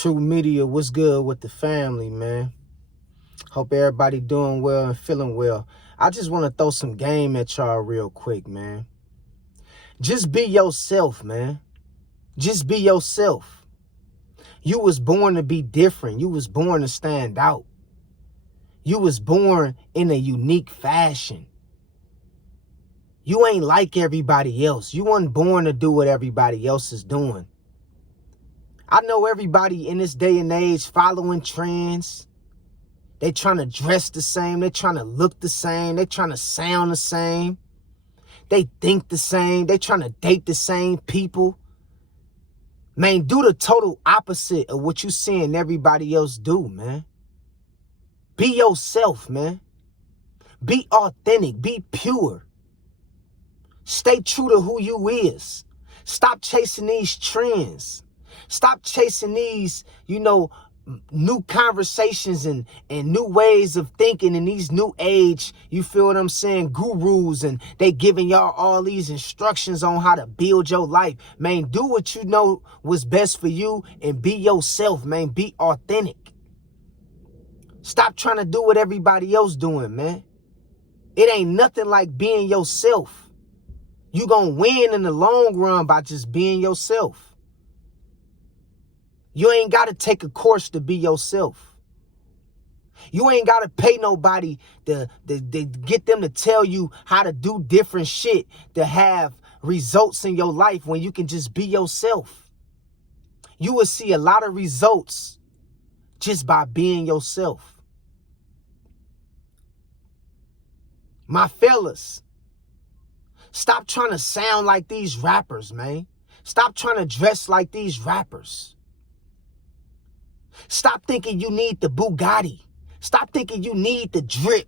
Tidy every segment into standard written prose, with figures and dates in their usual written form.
True Media, what's good with the family, man? Hope everybody doing well and feeling well. I just want to throw some game at y'all real quick, man. Just be yourself, man. Just be yourself. You was born to be different. You was born to stand out. You was born in a unique fashion. You ain't like everybody else. You weren't born to do what everybody else is doing. I know everybody in this day and age following trends. They trying to dress the same. They trying to look the same. They trying to sound the same. They think the same. They trying to date the same people. Man, do the total opposite of what you seeing everybody else do, man. Be yourself, man. Be authentic. Be pure. Stay true to who you is. Stop chasing these trends. Stop chasing these, new conversations and new ways of thinking in these new age, you feel what I'm saying, gurus, and they giving y'all all these instructions on how to build your life. Man, do what you know was best for you and be yourself, man. Be authentic. Stop trying to do what everybody else doing, man. It ain't nothing like being yourself. You gonna win in the long run by just being yourself. You ain't got to take a course to be yourself. You ain't got to pay nobody to get them to tell you how to do different shit to have results in your life when you can just be yourself. You will see a lot of results just by being yourself. My fellas, stop trying to sound like these rappers, man. Stop trying to dress like these rappers. Stop thinking you need the Bugatti. Stop thinking you need the drip.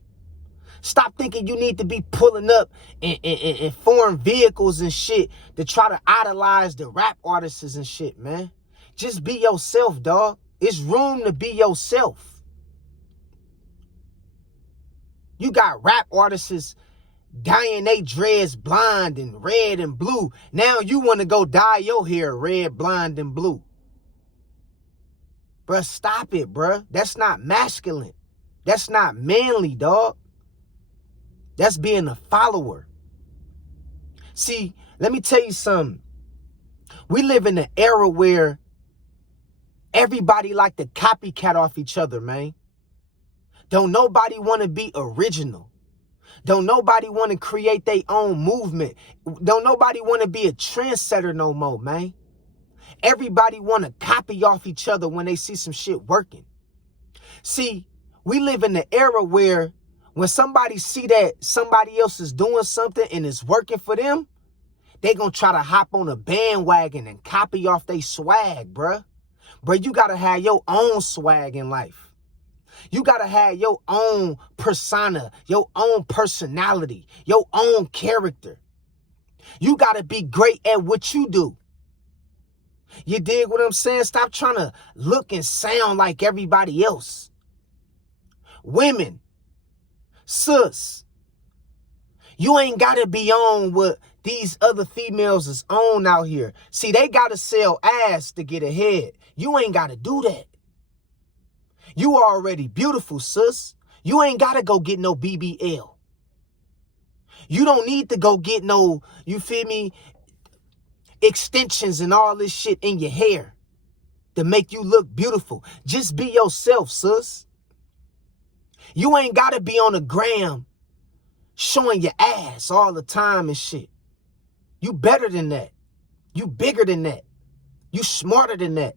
Stop thinking you need to be pulling up in foreign vehicles and shit to try to idolize the rap artists and shit, man. Just be yourself, dog. It's room to be yourself. You got rap artists dyeing they dreads blonde and red and blue. Now you want to go dye your hair red, blonde, and blue. Bruh, stop it, bruh. That's not masculine. That's not manly, dog. That's being a follower. See, let me tell you something. We live in an era where everybody like to copycat off each other, man. Don't nobody want to be original. Don't nobody want to create their own movement. Don't nobody want to be a trendsetter no more, man. Everybody want to copy off each other when they see some shit working. See, we live in the era where when somebody see that somebody else is doing something and it's working for them, they gonna try to hop on a bandwagon and copy off they swag, bruh. Bruh, you gotta have your own swag in life. You gotta have your own persona, your own personality, your own character. You gotta be great at what you do. You dig what I'm saying? Stop trying to look and sound like everybody else. Women, sis, you ain't got to be on what these other females is on out here. See, they got to sell ass to get ahead. You ain't got to do that. You already beautiful, sis. You ain't got to go get no BBL. You don't need to go get no, you feel me, extensions and all this shit in your hair to make you look beautiful. Just be yourself, sis. You ain't got to be on the gram showing your ass all the time and shit. You better than that. You bigger than that. You smarter than that.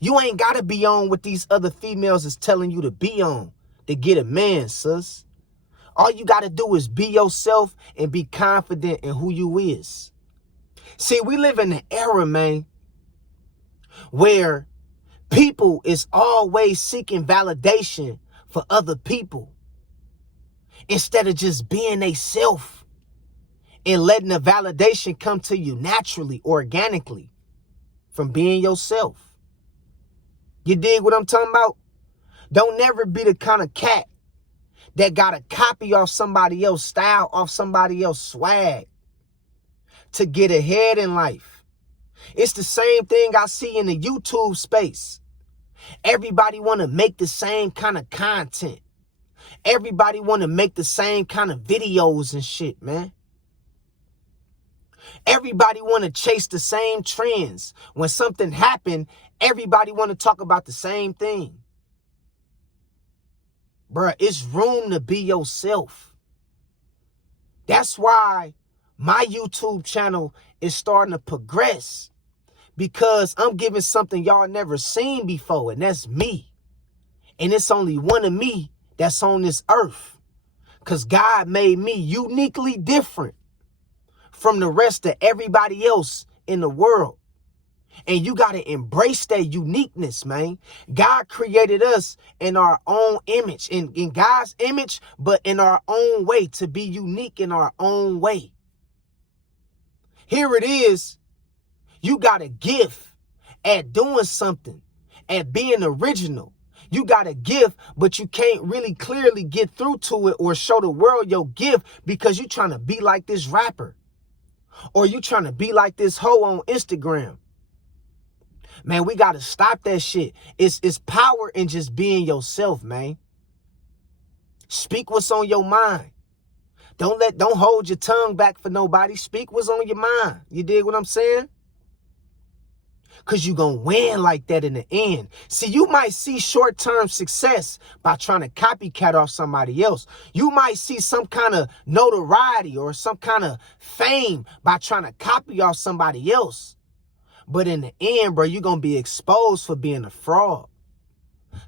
You ain't got to be on what these other females is telling you to be on to get a man, sis. All you got to do is be yourself and be confident in who you is. See, we live in an era, man, where people is always seeking validation for other people instead of just being they self and letting the validation come to you naturally, organically from being yourself. You dig what I'm talking about? Don't never be the kind of cat that got to copy off somebody else's style, off somebody else's swag to get ahead in life. It's the same thing I see in the YouTube space. Everybody want to make the same kind of content. Everybody want to make the same kind of videos and shit, man. Everybody want to chase the same trends. When something happened, everybody want to talk about the same thing. Bruh, it's room to be yourself. That's why my YouTube channel is starting to progress, because I'm giving something y'all never seen before, and that's me. And it's only one of me that's on this earth, because God made me uniquely different from the rest of everybody else in the world. And you got to embrace that uniqueness, man. God created us in our own image, in God's image, but in our own way, to be unique in our own way. Here it is. You got a gift at doing something, at being original. You got a gift, but you can't really clearly get through to it or show the world your gift because you're trying to be like this rapper, or you trying to be like this hoe on Instagram. Man, we got to stop that shit. It's power in just being yourself, man. Speak what's on your mind. Don't hold your tongue back for nobody. Speak what's on your mind. You dig what I'm saying? Because you're going to win like that in the end. See, you might see short-term success by trying to copycat off somebody else. You might see some kind of notoriety or some kind of fame by trying to copy off somebody else. But in the end, bro, you're going to be exposed for being a fraud.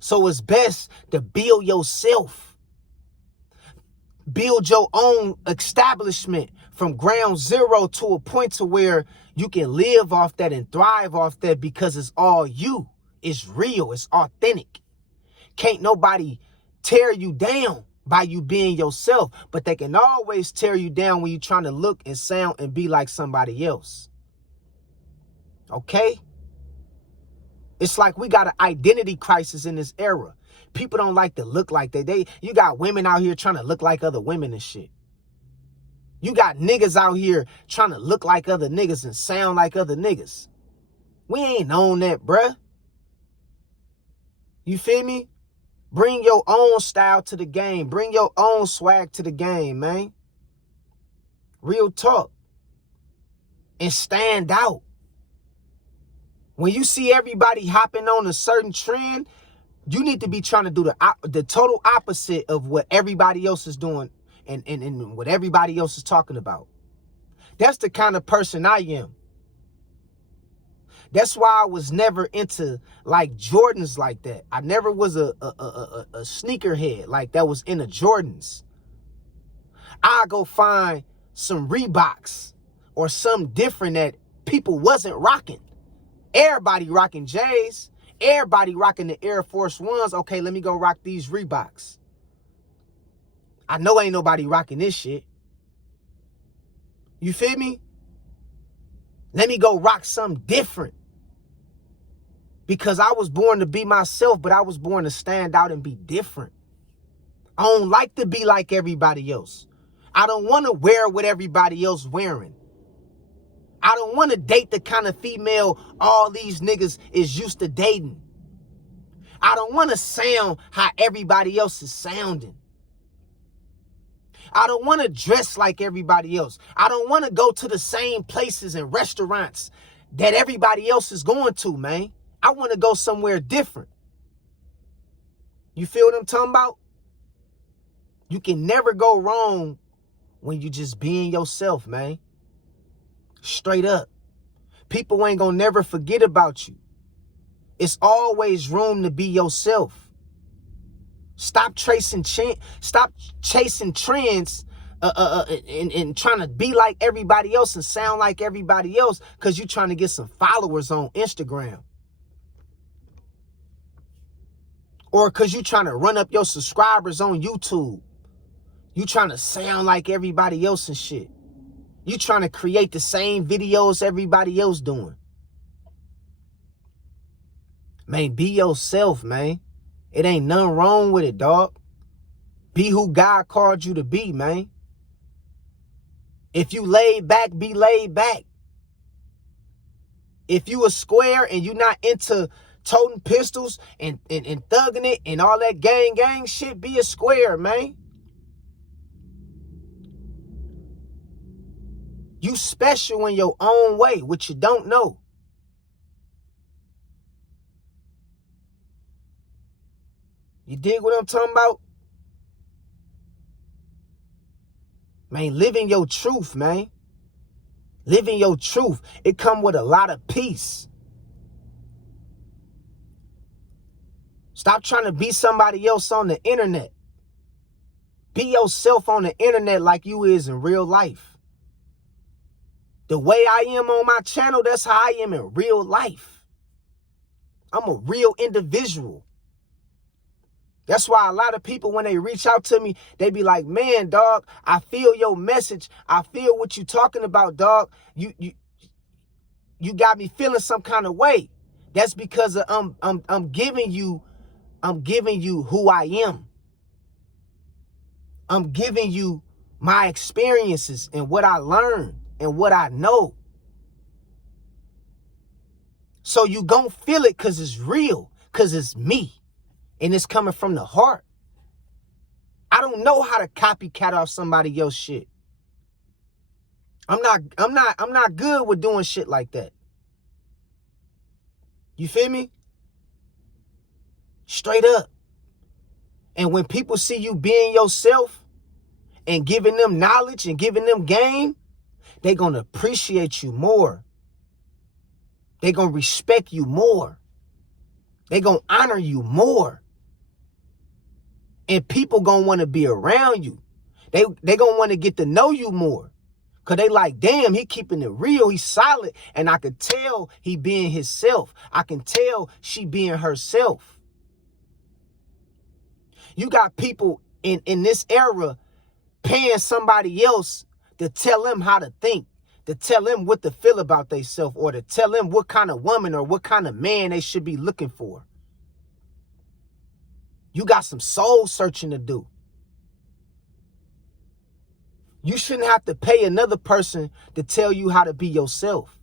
So it's best to build yourself. Build your own establishment from ground zero to a point to where you can live off that and thrive off that, because it's all you. It's real. It's authentic. Can't nobody tear you down by you being yourself, but they can always tear you down when you're trying to look and sound and be like somebody else. Okay? It's like we got an identity crisis in this era. People don't like to look like you got women out here trying to look like other women and shit. You got niggas out here trying to look like other niggas and sound like other niggas. We ain't on that, bruh. You feel me? Bring your own style to the game. Bring your own swag to the game, man. Real talk. And stand out. When you see everybody hopping on a certain trend, you need to be trying to do the total opposite of what everybody else is doing and what everybody else is talking about. That's the kind of person I am. That's why I was never into like Jordans like that. I never was a sneakerhead like that was into Jordans. I go find some Reeboks or some different that people wasn't rocking. Everybody rocking J's. Everybody rocking the Air Force Ones. Okay, let me go rock these Reeboks. I know ain't nobody rocking this shit. You feel me? Let me go rock something different. Because I was born to be myself, but I was born to stand out and be different. I don't like to be like everybody else. I don't want to wear what everybody else wearing. I don't want to date the kind of female all these niggas is used to dating. I don't want to sound how everybody else is sounding. I don't want to dress like everybody else. I don't want to go to the same places and restaurants that everybody else is going to, man. I want to go somewhere different. You feel what I'm talking about? You can never go wrong when you just being yourself, man. Straight up. People ain't gonna never forget about you. It's always room to be yourself. Stop chasing trends and trying to be like everybody else and sound like everybody else because you're trying to get some followers on Instagram. Or because you're trying to run up your subscribers on YouTube. You trying to sound like everybody else and shit. You trying to create the same videos everybody else doing. Man, be yourself, man. It ain't nothing wrong with it, dog. Be who God called you to be, man. If you laid back, be laid back. If you a square and you not into toting pistols and thugging it and all that gang shit, be a square, man. You special in your own way, which you don't know. You dig what I'm talking about? Man, living your truth, man. Living your truth. It come with a lot of peace. Stop trying to be somebody else on the internet. Be yourself on the internet like you is in real life. The way I am on my channel, that's how I am in real life. I'm a real individual. That's why a lot of people, when they reach out to me, they be like, man, dog, I feel your message. I feel what you talking about, dog. You got me feeling some kind of way. That's because of, I'm giving you who I am. I'm giving you my experiences and what I learned and what I know. So you gon' feel it because it's real, because it's me. And it's coming from the heart. I don't know how to copycat off somebody else's shit. I'm not good with doing shit like that. You feel me? Straight up. And when people see you being yourself and giving them knowledge and giving them game, they gonna appreciate you more. They gonna respect you more. They gonna honor you more. And people gonna want to be around you. They gonna want to get to know you more. Cause they like, damn, he keeping it real. He's solid. And I could tell he being himself. I can tell she being herself. You got people in this era paying somebody else to tell them how to think, to tell them what to feel about themselves, or to tell them what kind of woman or what kind of man they should be looking for. You got some soul searching to do. You shouldn't have to pay another person to tell you how to be yourself.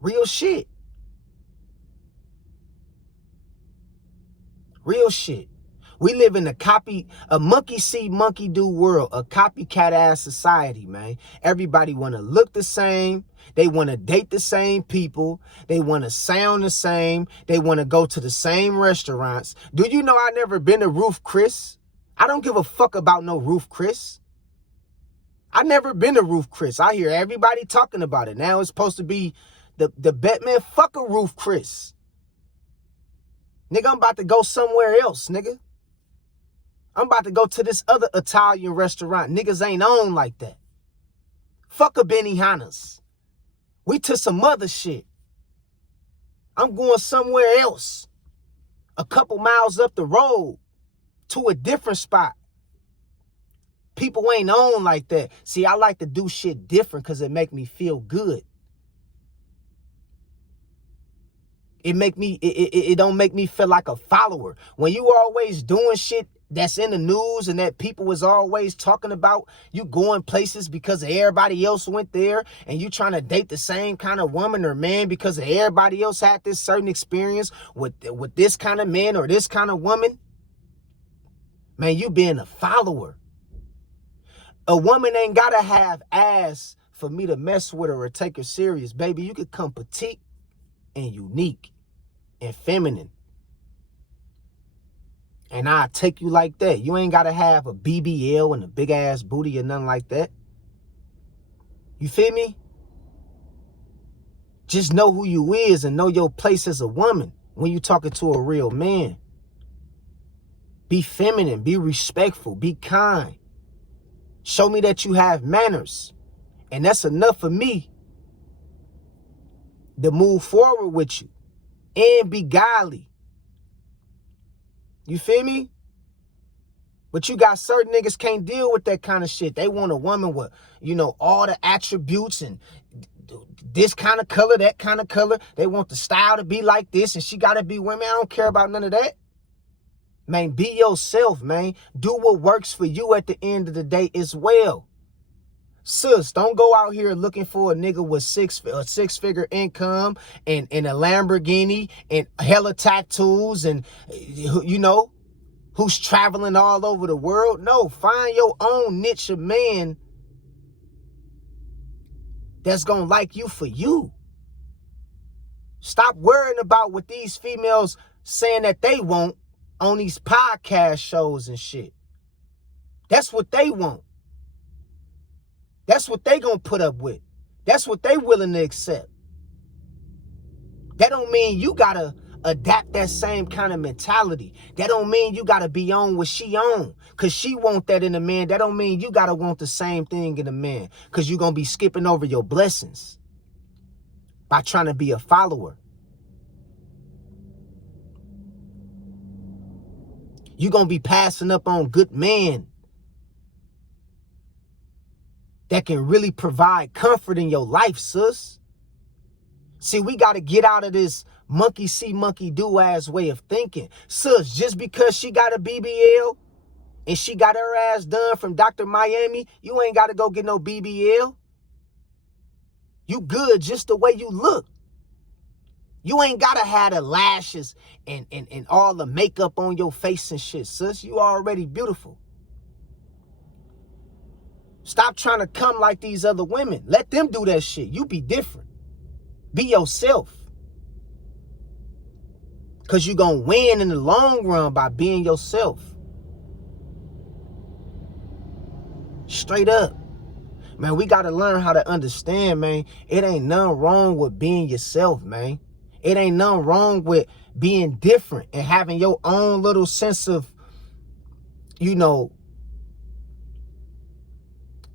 Real shit. Real shit. We live in a monkey see, monkey do world, a copycat ass society, man. Everybody want to look the same. They want to date the same people. They want to sound the same. They want to go to the same restaurants. Do you know I never been to Ruth Chris? I don't give a fuck about no Ruth Chris. I never been to Ruth Chris. I hear everybody talking about it. Now it's supposed to be the bet, man. Fuck a Ruth Chris. Nigga, I'm about to go somewhere else, nigga. I'm about to go to this other Italian restaurant. Niggas ain't on like that. Fuck a Benihana's. We to some other shit. I'm going somewhere else. A couple miles up the road to a different spot. People ain't on like that. See, I like to do shit different because it make me feel good. It don't make me feel like a follower. When you always doing shit that's in the news and that people is always talking about, you going places because everybody else went there, and you trying to date the same kind of woman or man because everybody else had this certain experience with this kind of man or this kind of woman, man, you being a follower. A woman ain't gotta have ass for me to mess with her or take her serious, baby. You could come petite and unique and feminine, and I'll take you like that. You ain't gotta have a BBL and a big ass booty or nothing like that. You feel me? Just know who you is and know your place as a woman when you talking to a real man. Be feminine, be respectful, be kind. Show me that you have manners. And that's enough for me to move forward with you. And be godly. You feel me? But you got certain niggas can't deal with that kind of shit. They want a woman with, all the attributes and this kind of color, that kind of color. They want the style to be like this and she got to be women. I don't care about none of that. Man, be yourself, man. Do what works for you at the end of the day as well. Sis, don't go out here looking for a nigga with a six-figure income and a Lamborghini and hella tattoos and, you know, who's traveling all over the world. No, find your own niche of man that's gonna like you for you. Stop worrying about what these females saying that they want on these podcast shows and shit. That's what they want. That's what they gonna put up with. That's what they willing to accept. That don't mean you gotta adapt that same kind of mentality. That don't mean you gotta be on what she on. Cause she want that in a man. That don't mean you gotta want the same thing in a man. Cause you gonna be skipping over your blessings by trying to be a follower. You gonna be passing up on good men that can really provide comfort in your life, sis. See, we got to get out of this monkey see, monkey do ass way of thinking. Sis, just because she got a BBL and she got her ass done from Dr. Miami, you ain't got to go get no BBL. You good just the way you look. You ain't got to have the lashes and all the makeup on your face and shit, sis. You already beautiful. Stop trying to come like these other women. Let them do that shit. You be different. Be yourself. Because you're going to win in the long run by being yourself. Straight up. Man, we got to learn how to understand, man. It ain't nothing wrong with being yourself, man. It ain't nothing wrong with being different and having your own little sense of, you know,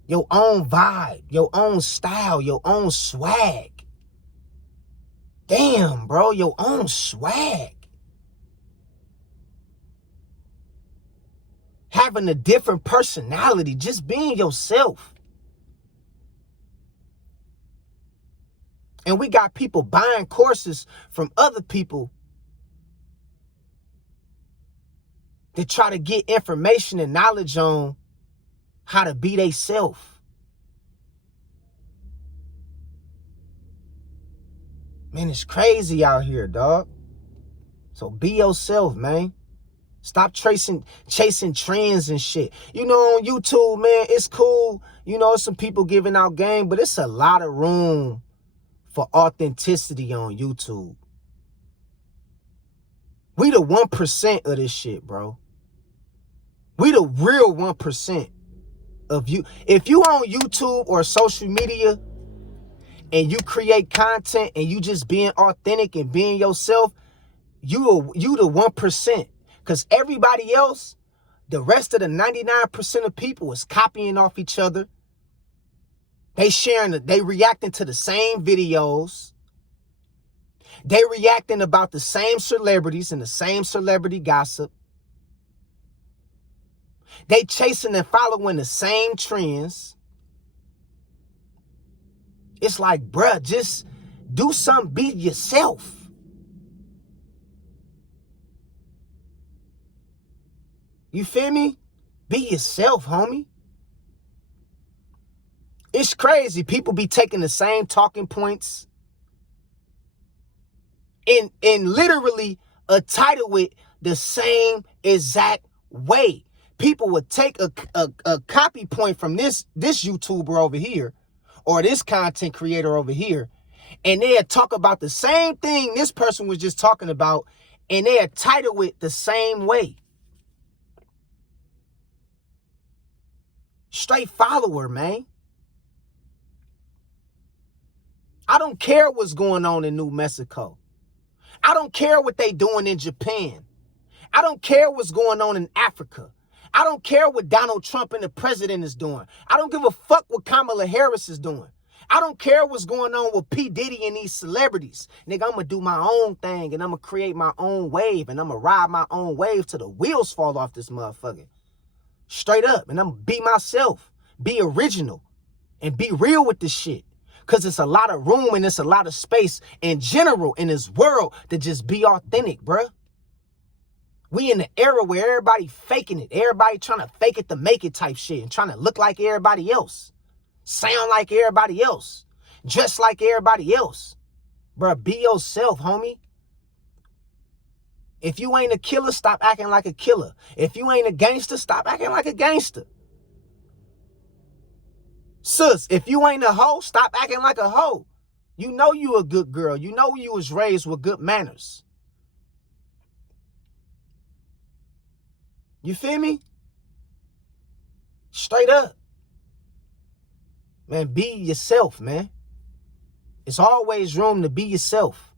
your own vibe, your own style, your own swag. Damn, bro, your own swag. Having a different personality, just being yourself. And we got people buying courses from other people to try to get information and knowledge on how to be they self. Man, it's crazy out here, dog. So be yourself, man. Stop chasing trends and shit. You know, on YouTube, man, it's cool. You know, some people giving out game, but it's a lot of room for authenticity on YouTube. We the 1% of this shit, bro. We the real 1% of you. If you on YouTube or social media and you create content and you just being authentic and being yourself, you the 1%. Because everybody else, the rest of the 99% of people is copying off each other. They reacting to the same videos. They reacting about the same celebrities and the same celebrity gossip. They chasing and following the same trends. It's like, bruh, just do something, be yourself. You feel me? Be yourself, homie. It's crazy. People be taking the same talking points and literally title it the same exact way. People would take a copy point from this YouTuber over here or this content creator over here, and they'd talk about the same thing this person was just talking about, and they'd title it the same way. Straight follower, man. I don't care what's going on in New Mexico. I don't care what they doing in Japan. I don't care what's going on in Africa. I don't care what Donald Trump and the president is doing. I don't give a fuck what Kamala Harris is doing. I don't care what's going on with P. Diddy and these celebrities. Nigga, I'm going to do my own thing and I'm going to create my own wave and I'm going to ride my own wave till the wheels fall off this motherfucker. Straight up. And I'm going to be myself, be original, and be real with this shit. Because it's a lot of room and it's a lot of space in general in this world to just be authentic, bruh. We in the era where everybody faking it. Everybody trying to fake it to make it type shit and trying to look like everybody else. Sound like everybody else. Dress like everybody else. Bruh, be yourself, homie. If you ain't a killer, stop acting like a killer. If you ain't a gangster, stop acting like a gangster. Sis, if you ain't a hoe, stop acting like a hoe. You know you a good girl. You know you was raised with good manners. You feel me? Straight up. Man, be yourself, man. It's always room to be yourself.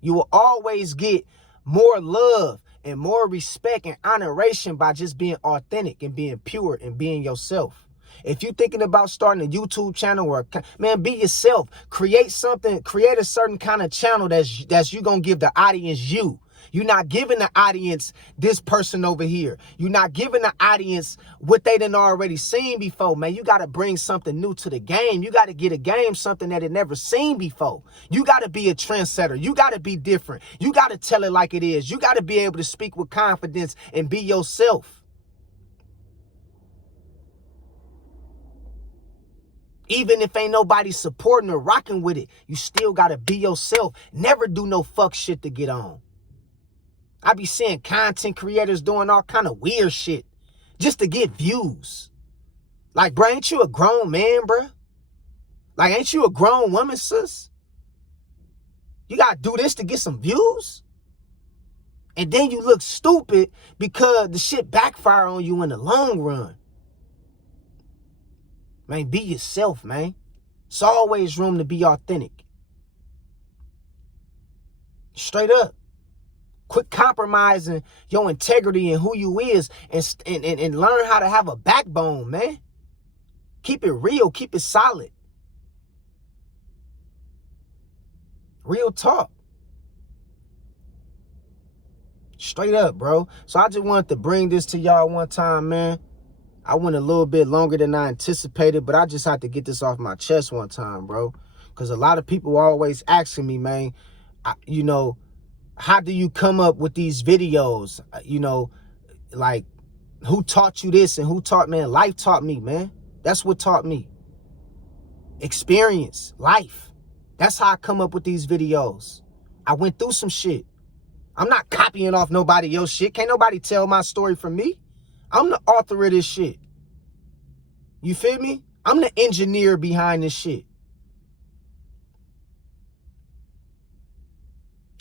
You will always get more love and more respect and honoration by just being authentic and being pure and being yourself. If you're thinking about starting a YouTube channel or, man, be yourself. Create something, create a certain kind of channel that's you going to give the audience you. You're not giving the audience this person over here. You're not giving the audience what they done already seen before, man. You got to bring something new to the game. You got to get a game something that it never seen before. You got to be a trendsetter. You got to be different. You got to tell it like it is. You got to be able to speak with confidence and be yourself. Even if ain't nobody supporting or rocking with it, you still got to be yourself. Never do no fuck shit to get on. I be seeing content creators doing all kind of weird shit just to get views. Like, bro, ain't you a grown man, bro? Like, ain't you a grown woman, sis? You got to do this to get some views? And then you look stupid because the shit backfire on you in the long run. Man, be yourself, man. It's always room to be authentic. Straight up. Quit compromising your integrity and who you is and learn how to have a backbone, man. Keep it real. Keep it solid. Real talk. Straight up, bro. So I just wanted to bring this to y'all one time, man. I went a little bit longer than I anticipated, but I just had to get this off my chest one time, bro. Because a lot of people are always asking me, man, how do you come up with these videos? Like, who taught you this and who taught, man? Life taught me, man. That's what taught me. Experience, life. That's how I come up with these videos. I went through some shit. I'm not copying off nobody else's shit. Can't nobody tell my story from me. I'm the author of this shit. You feel me? I'm the engineer behind this shit.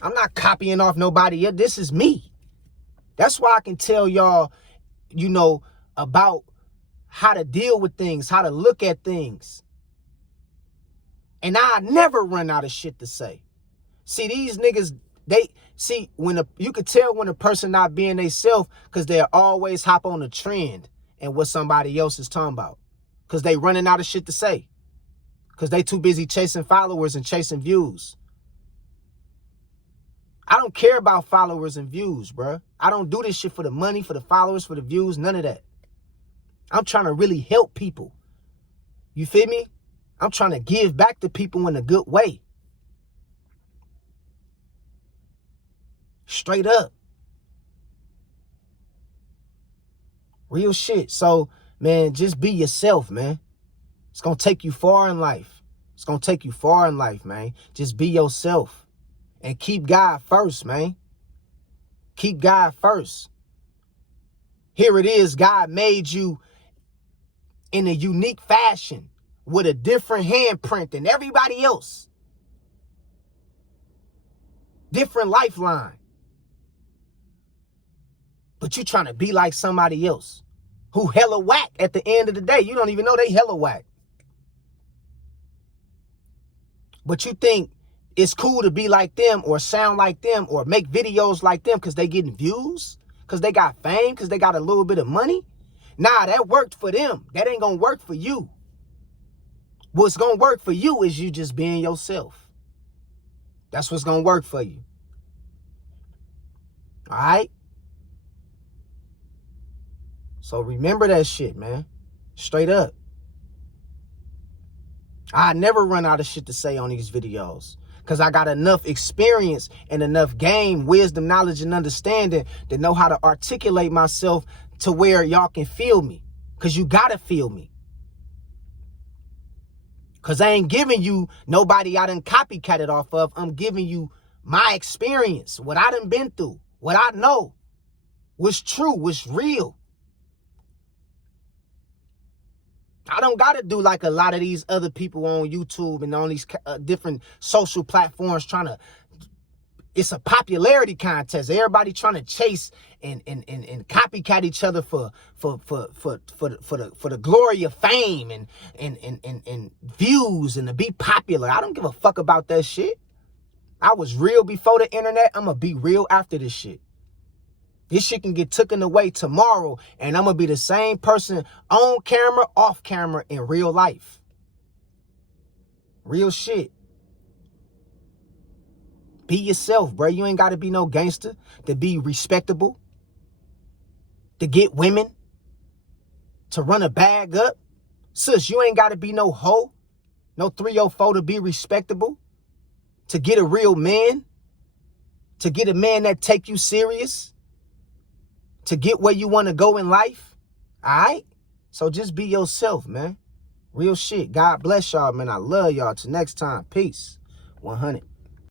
I'm not copying off nobody else. This is me. That's why I can tell y'all, about how to deal with things, how to look at things. And I never run out of shit to say. See, these niggas, you could tell when a person not being they self because they'll always hop on a trend and what somebody else is talking about. Because they running out of shit to say. Because they too busy chasing followers and chasing views. I don't care about followers and views, bro. I don't do this shit for the money, for the followers, for the views, none of that. I'm trying to really help people. You feel me? I'm trying to give back to people in a good way. Straight up. Real shit. So, man, just be yourself, man. It's going to take you far in life. It's going to take you far in life, man. Just be yourself. And keep God first, man. Keep God first. Here it is. God made you in a unique fashion with a different handprint than everybody else. Different lifeline. But you trying to be like somebody else who hella whack at the end of the day. You don't even know they hella whack. But you think it's cool to be like them or sound like them or make videos like them because they getting views, because they got fame, because they got a little bit of money. Nah, that worked for them. That ain't going to work for you. What's going to work for you is you just being yourself. That's what's going to work for you. All right? So remember that shit, man. Straight up. I never run out of shit to say on these videos because I got enough experience and enough game, wisdom, knowledge, and understanding to know how to articulate myself to where y'all can feel me, because you got to feel me. Because I ain't giving you nobody I done copycatted off of. I'm giving you my experience, what I done been through, what I know, what's true, what's real. I don't got to do like a lot of these other people on YouTube and on these different social platforms trying to, it's a popularity contest. Everybody trying to chase and copycat each other for the glory of fame and views and to be popular. I don't give a fuck about that shit. I was real before the internet. I'm gonna be real after this shit. This shit can get taken away tomorrow, and I'm gonna be the same person on camera, off camera, in real life. Real shit. Be yourself, bro. You ain't got to be no gangster to be respectable, to get women, to run a bag up. Sis, you ain't got to be no hoe, no 304 to be respectable, to get a real man, to get a man that take you serious, to get where you want to go in life. All right? So just be yourself, man. Real shit. God bless y'all, man. I love y'all. Till next time. Peace. 100.